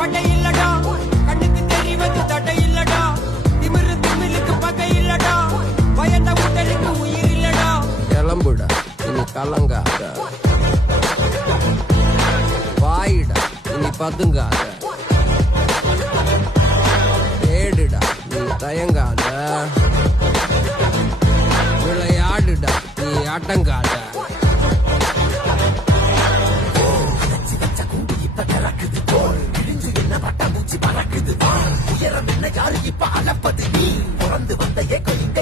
பட்டை இல்லடா, கண்ணுக்கு தெரிவது தடை இல்லடா, திமிரு திமிலுக்கு பகை இல்லடா, பயந்த உடலுக்கு உயிர் இல்லடா. கிளம்புடா இனி கலங்காத, வாயிடா இனி பதுங்காத, தேடுடா நீ தயங்காத, விளையாடுடா நீ அடங்காத. உயரம் என்ன யாரு இப்ப அளப்பது, நீ பிறந்து வந்த ஏக்கம் இங்க